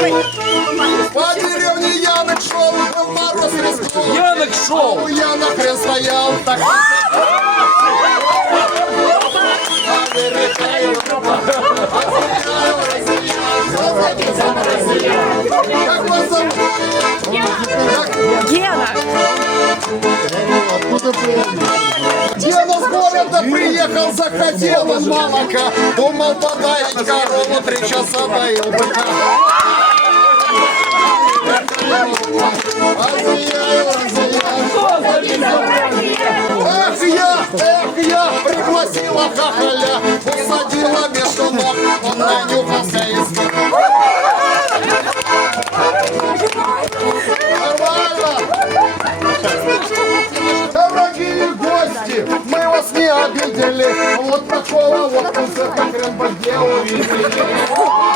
По деревне Янок шел, был мороз рискнул. Янок шел. У Яна хрен стоял, так как вас зовут? Гена! Гена с города приехал, захотел он молока. Думал подарить корову, 3 часа доил быка. Эх я, пригласила хахаля, усадила между ног, он нанюхался и сдох. Нормально! Дорогие гости, мы вас не обидели, вот такого вот концерта хрен бы где увидели.